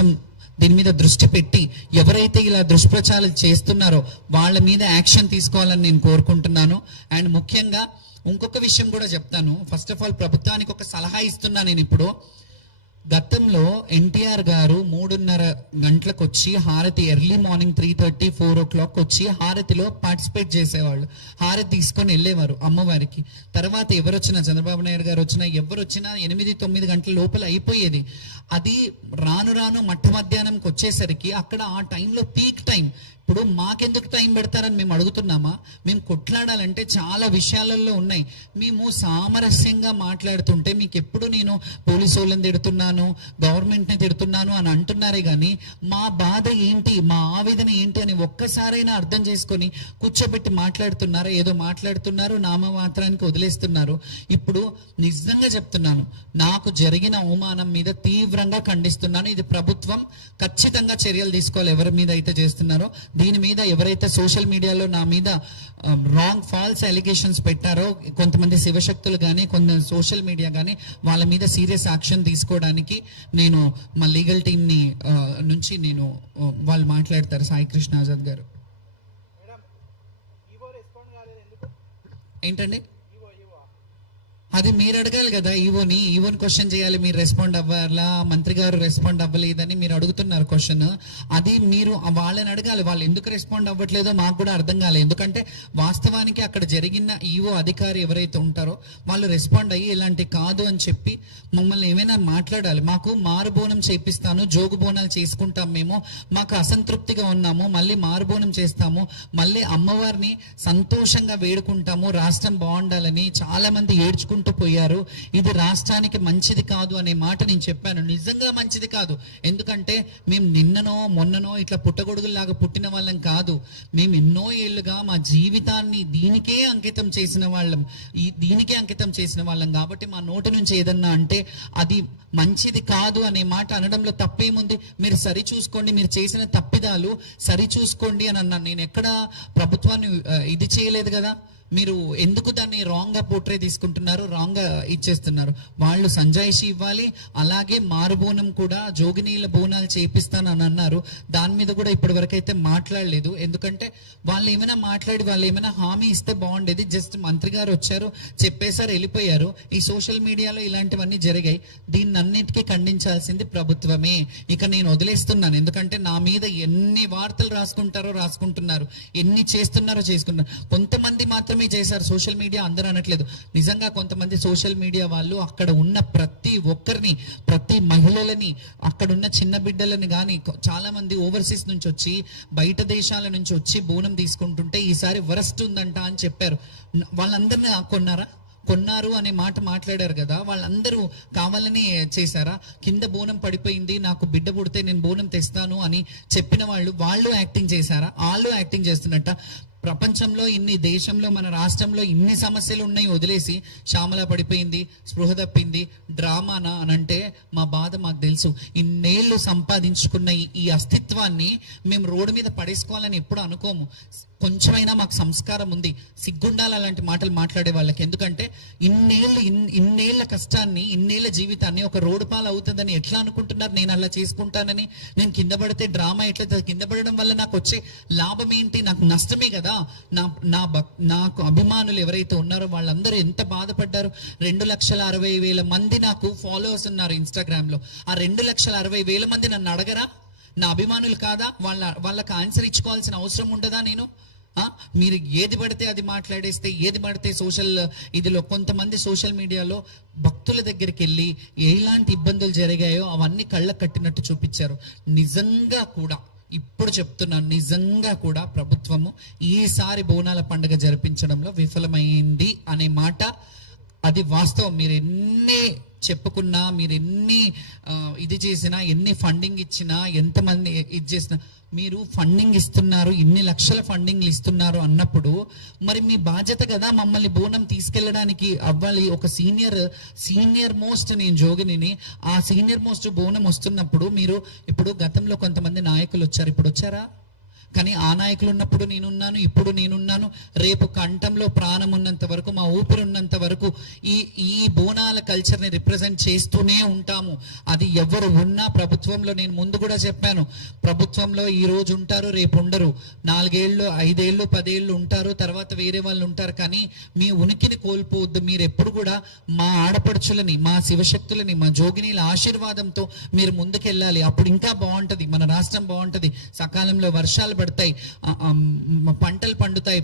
కొంచెం దీని మీద దృష్టి పెట్టి ఎవరైతే ఇలా దుష్ప్రచారాలు చేస్తున్నారో వాళ్ళ మీద యాక్షన్ తీసుకోవాలని నేను కోరుకుంటున్నాను. అండ్ ముఖ్యంగా ఇంకొక విషయం కూడా చెప్తాను. ఫస్ట్ ఆఫ్ ఆల్ ప్రభుత్వానికి ఒక సలహా ఇస్తున్నా నేను ఇప్పుడు. గతంలో ఎన్టీఆర్ గారు 3:30 గంటలకు వచ్చి హారతి, ఎర్లీ మార్నింగ్ 3:30, 4 o'clock వచ్చి హారతిలో పార్టిసిపేట్ చేసేవాళ్ళు. హారతి తీసుకొని వెళ్ళేవారు అమ్మవారికి. తర్వాత ఎవరు వచ్చినా, చంద్రబాబు నాయుడు గారు వచ్చినా, ఎవరు వచ్చినా 8-9 గంటల లోపల అయిపోయేది. అది రాను రాను మట్ట మధ్యాహ్నంకి వచ్చేసరికి అక్కడ ఆ టైంలో పీక్ టైం. ఇప్పుడు మాకెందుకు టైం పెడతారని మేము అడుగుతున్నామా? మేము కొట్లాడాలంటే చాలా విషయాలలో ఉన్నాయి. మేము సామరస్యంగా మాట్లాడుతుంటే మీకు ఎప్పుడు నేను పోలీసు వాళ్ళని తిడుతున్నాను, గవర్నమెంట్ని తిడుతున్నాను అని అంటున్నారే కానీ మా బాధ ఏంటి, మా ఆవేదన ఏంటి అని ఒక్కసారైనా అర్థం చేసుకొని కూర్చోబెట్టి మాట్లాడుతున్నారా? ఏదో మాట్లాడుతున్నారు, నామమాత్రానికి వదిలేస్తున్నారు. ఇప్పుడు నిజంగా చెప్తున్నాను, నాకు జరిగిన అవమానం మీద తీవ్రంగా ఖండిస్తున్నాను. ఇది ప్రభుత్వం ఖచ్చితంగా చర్యలు తీసుకోవాలి ఎవరి మీద అయితే చేస్తున్నారో. దీని మీద ఎవరైతే సోషల్ మీడియాలో నా మీద రాంగ్ ఫాల్స్ అలిగేషన్స్ పెట్టారో, కొంతమంది శివశక్తులు కానీ కొంత సోషల్ మీడియా కానీ, వాళ్ళ మీద సీరియస్ యాక్షన్ తీసుకోవడానికి నేను మా లీగల్ టీమ్ని నుంచి నేను వాళ్ళు మాట్లాడతారు. సాయి కృష్ణ ఆజాద్ గారు. ఏంటండి అది మీరు అడగాలి కదా. ఈవోని క్వశ్చన్ చేయాలి. మీరు రెస్పాండ్ అవ్వాలా, మంత్రి గారు రెస్పాండ్ అవ్వలేదని మీరు అడుగుతున్నారు క్వశ్చన్. అది మీరు వాళ్ళని అడగాలి. వాళ్ళు ఎందుకు రెస్పాండ్ అవ్వట్లేదో మాకు కూడా అర్థం కాలేదు. ఎందుకంటే వాస్తవానికి అక్కడ జరిగిన ఈవో అధికారి ఎవరైతే ఉంటారో వాళ్ళు రెస్పాండ్ అయ్యి ఇలాంటి కాదు అని చెప్పి మమ్మల్ని ఏమైనా మాట్లాడాలి. మాకు మారుబోనం చేపిస్తాను, జోగు బోనాలు చేసుకుంటాం, మేము మాకు అసంతృప్తిగా ఉన్నాము, మళ్ళీ మారుబోనం చేస్తాము, మళ్ళీ అమ్మవారిని సంతోషంగా వేడుకుంటాము, రాష్ట్రం బాగుండాలని చాలా మంది ఏడ్చుకుంటారు పోయారు. ఇది రాష్ట్రానికి మంచిది కాదు అనే మాట నేను చెప్పాను. నిజంగా మంచిది కాదు. ఎందుకంటే మేము నిన్ననో మొన్ననో ఇట్లా పుట్టగొడుగులాగా పుట్టిన వాళ్ళం కాదు. మేము ఎన్నో ఏళ్ళుగా మా జీవితాన్ని దీనికే అంకితం చేసిన వాళ్ళం కాబట్టి మా నోటి నుంచి ఏదన్నా అంటే అది మంచిది కాదు అనే మాట అనడంలో తప్పేముంది? మీరు సరి చూసుకోండి, మీరు చేసిన తప్పిదాలు సరి చూసుకోండి అని అన్నాను. నేను ఎక్కడ ప్రభుత్వాన్ని ఇది చేయలేదు కదా. మీరు ఎందుకు దాన్ని రాంగ్ గా పోర్ట్రే తీసుకుంటున్నారు, రాంగ్ గా ఇచ్చేస్తున్నారు? వాళ్ళు సంజాయిషి ఇవ్వాలి. అలాగే మారుబోనం కూడా జోగినీళ్ళ బోనాలు చేపిస్తానని అన్నారు. దాని మీద కూడా ఇప్పటి వరకు అయితే మాట్లాడలేదు. ఎందుకంటే వాళ్ళు ఏమైనా హామీ ఇస్తే బాగుండేది. జస్ట్ మంత్రి గారు వచ్చారు, చెప్పేశారు, వెళ్ళిపోయారు. ఈ సోషల్ మీడియాలో ఇలాంటివన్నీ జరిగాయి. దీన్ని అన్నిటికీ ఖండించాల్సింది ప్రభుత్వమే. ఇక నేను వదిలేస్తున్నాను. ఎందుకంటే నా మీద ఎన్ని వార్తలు రాసుకుంటున్నారు, ఎన్ని చేసుకుంటున్నారు. కొంతమంది మాత్రం చేశారు సోషల్ మీడియా, అందరూ అనట్లేదు. నిజంగా కొంతమంది సోషల్ మీడియా వాళ్ళు అక్కడ ఉన్న ప్రతి ఒక్కరిని, ప్రతి మహిళలని, అక్కడున్న చిన్న బిడ్డలని కానీ చాలా మంది ఓవర్సీస్ నుంచి వచ్చి, బయట దేశాల నుంచి వచ్చి బోనం తీసుకుంటుంటే ఈసారి వరస్ట్ ఉందంట అని చెప్పారు. వాళ్ళందరినీ కొన్నారు అనే మాట మాట్లాడారు కదా. వాళ్ళందరూ కావాలని చేశారా? కింద బోనం పడిపోయింది, నాకు బిడ్డ పుడితే నేను బోనం తెస్తాను అని చెప్పిన వాళ్ళు యాక్టింగ్ చేశారా? వాళ్ళు యాక్టింగ్ చేస్తున్నట్ట. ప్రపంచంలో దేశంలో మన రాష్ట్రంలో ఇన్ని సమస్యలు ఉన్నాయి వదిలేసి శ్యామల పడిపోయింది, స్పృహ తప్పింది, డ్రామానా అని అంటే మా బాధ మాకు తెలుసు. ఇన్నేళ్ళు సంపాదించుకున్న ఈ అస్తిత్వాన్ని మేము రోడ్డు మీద పడేసుకోవాలని ఎప్పుడు అనుకోము. కొంచెమైనా మాకు సంస్కారం ఉంది, సిగ్గుండాలి అలాంటి మాటలు మాట్లాడే వాళ్ళకి. ఎందుకంటే ఇన్నేళ్ల కష్టాన్ని, ఇన్నేళ్ల జీవితాన్ని ఒక రోడ్డు పాలు అవుతుందని ఎట్లా అనుకుంటున్నారు? నేను అలా చేసుకుంటానని. నేను కింద పడితే డ్రామా ఎట్లయితే, కింద పడడం వల్ల నాకు వచ్చే లాభం ఏంటి? నాకు నష్టమే కదా. నాకు అభిమానులు ఎవరైతే ఉన్నారో వాళ్ళందరూ ఎంత బాధపడ్డారు. 2,60,000 మంది నాకు ఫాలోవర్స్ ఉన్నారు ఇన్స్టాగ్రామ్ లో. ఆ 2,60,000 మంది నన్ను అడగరా? నా అభిమానులు కాదా? వాళ్ళకి ఆన్సర్ ఇచ్చుకోవాల్సిన అవసరం ఉండదా? మీరు ఏది పడితే అది మాట్లాడేస్తే, ఏది పడితే ఇదిలో కొంతమంది సోషల్ మీడియాలో భక్తుల దగ్గరికి వెళ్ళి ఎలాంటి ఇబ్బందులు జరిగాయో అవన్నీ కళ్ళకు కట్టినట్టు చూపించారు. నిజంగా కూడా ఇప్పుడు చెప్తున్నాను, నిజంగా కూడా ప్రభుత్వము ఈసారి బోనాల పండుగ జరిపించడంలో విఫలమైంది అనే మాట అది వాస్తవం. మీరు ఎన్ని చెప్పుకున్నా, మీరు ఎన్ని ఇది చేసినా, ఎన్ని ఫండింగ్ ఇచ్చినా, ఎంతమంది ఇది చేసినా, మీరు ఫండింగ్ ఇస్తున్నారు, ఇన్ని లక్షల ఫండింగ్లు ఇస్తున్నారు అన్నప్పుడు మరి మీ బాధ్యత కదా మమ్మల్ని బోనం తీసుకెళ్ళడానికి అవ్వాలి. ఒక సీనియర్ మోస్ట్ నేను జోగిని, ఆ సీనియర్ మోస్ట్ బోనం వస్తున్నప్పుడు మీరు ఇప్పుడు గతంలో కొంతమంది నాయకులు వచ్చారు, ఇప్పుడు వచ్చారా? కానీ ఆ నాయకులు ఉన్నప్పుడు నేనున్నాను, ఇప్పుడు నేనున్నాను, రేపు కంఠంలో ప్రాణం ఉన్నంత వరకు, మా ఊపిరి ఉన్నంత వరకు ఈ ఈ బోనాల కల్చర్ని రిప్రజెంట్ చేస్తూనే ఉంటాము. అది ఎవరు ఉన్నా ప్రభుత్వంలో, నేను ముందు కూడా చెప్పాను, ప్రభుత్వంలో ఈ రోజు ఉంటారు, రేపు ఉండరు, 4 ఏళ్ళు 5 ఏళ్ళు 10 ఏళ్ళు ఉంటారు, తర్వాత వేరే వాళ్ళు ఉంటారు. కానీ మీ ఉనికిని కోల్పోవద్దు. మీరు ఎప్పుడు కూడా మా ఆడపడుచులని, మా శివశక్తులని, మా జోగినీల ఆశీర్వాదంతో మీరు ముందుకెళ్ళాలి. అప్పుడు ఇంకా బాగుంటది, మన రాష్ట్రం బాగుంటది, సకాలంలో వర్షాలు పడతాయి, పంటలు పండుతాయి,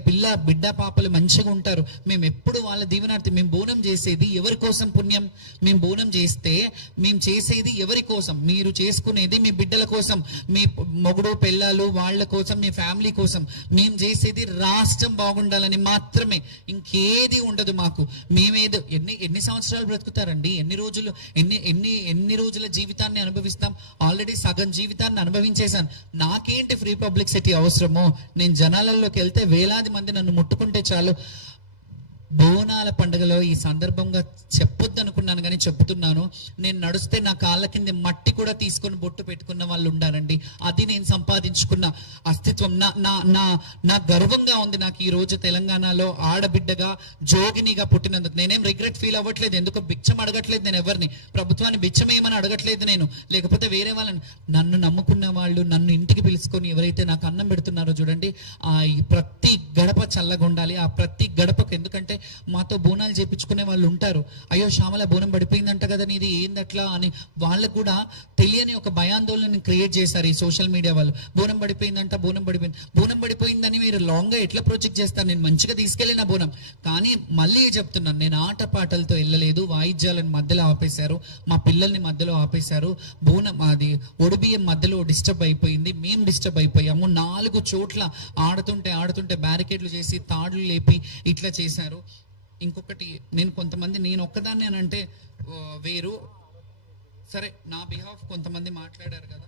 బిడ్డ పాపలు మంచిగా ఉంటారు. మేము ఎప్పుడు వాళ్ళ దీవెనార్థి. మేము బోనం చేసేది ఎవరి కోసం పుణ్యం? మేము బోనం చేస్తే మేము చేసేది ఎవరి కోసం? మీరు చేసుకునేది మీ బిడ్డల కోసం, మీ మొగుడు పెళ్ళాలు వాళ్ళ కోసం, మీ ఫ్యామిలీ కోసం. మేము చేసేది రాష్ట్రం బాగుండాలని మాత్రమే, ఇంకేది ఉండదు మాకు. మేమేదో ఎన్ని సంవత్సరాలు బ్రతుకుతారండి? ఎన్ని రోజుల జీవితాన్ని అనుభవిస్తాం? ఆల్రెడీ సగం జీవితాన్ని అనుభవించేశాను. నాకేంటి ఫ్రీ పబ్లిసిటీ అవసరమో? నేను జనాలలోకి వెళ్తే వేలాది మంది నన్ను ముట్టుకుంటే చాలు. బోనాల పండుగలో ఈ సందర్భంగా చెప్పొద్దు అనుకున్నాను, కానీ చెప్తున్నాను. నేను నడుస్తే నా కాళ్ళ కింద మట్టి కూడా తీసుకొని బొట్టు పెట్టుకున్న వాళ్ళు ఉండారండి. అది నేను సంపాదించుకున్న అస్తిత్వం. నా గర్వంగా ఉంది నాకు ఈ రోజు తెలంగాణలో ఆడబిడ్డగా, జోగినిగా పుట్టినందుకు. నేనేం రిగ్రెట్ ఫీల్ అవ్వట్లేదు, ఎందుకో భిక్షం అడగట్లేదు నేను ఎవరిని, ప్రభుత్వాన్ని బిచ్చం ఏమని అడగట్లేదు నేను, లేకపోతే వేరే వాళ్ళని. నన్ను నమ్ముకున్న వాళ్ళు, నన్ను ఇంటికి పిలుచుకొని ఎవరైతే నాకు అన్నం పెడుతున్నారో చూడండి, ఆ ప్రతి గడప చల్లగా ఉండాలి. ఆ ప్రతి గడపకు, ఎందుకంటే మాతో బోనాలు చేపించుకునే వాళ్ళు ఉంటారు, అయ్యో శ్యామల బోనం పడిపోయిందంట కదా, నీది ఏందట్లా అని. వాళ్ళకు కూడా తెలియని ఒక భయాందోళన క్రియేట్ చేశారు ఈ సోషల్ మీడియా వాళ్ళు. బోనం పడిపోయిందంట, బోనం పడిపోయిందని మీరు లాంగ్ గా ఎట్లా ప్రొజెక్ట్ చేస్తారు? నేను మంచిగా తీసుకెళ్ళిన బోనం. కానీ మళ్ళీ చెప్తున్నాను, నేను ఆటపాటలతో వెళ్ళలేదు, వాయిద్యాలను మధ్యలో ఆపేశారు, మా పిల్లల్ని మధ్యలో ఆపేశారు, బోనం అది ఒడిబియ్యం మధ్యలో డిస్టర్బ్ అయిపోయింది, మేము డిస్టర్బ్ అయిపోయాము. 4 చోట్ల ఆడుతుంటే బ్యారికేడ్లు చేసి తాడులు లేపి ఇట్లా చేశారు. ఇంకొకటి, నేను ఒక్కదాన్ని అని అంటే వేరు, సరే నా బిహాఫ్ కొంతమంది మాట్లాడారు కదా.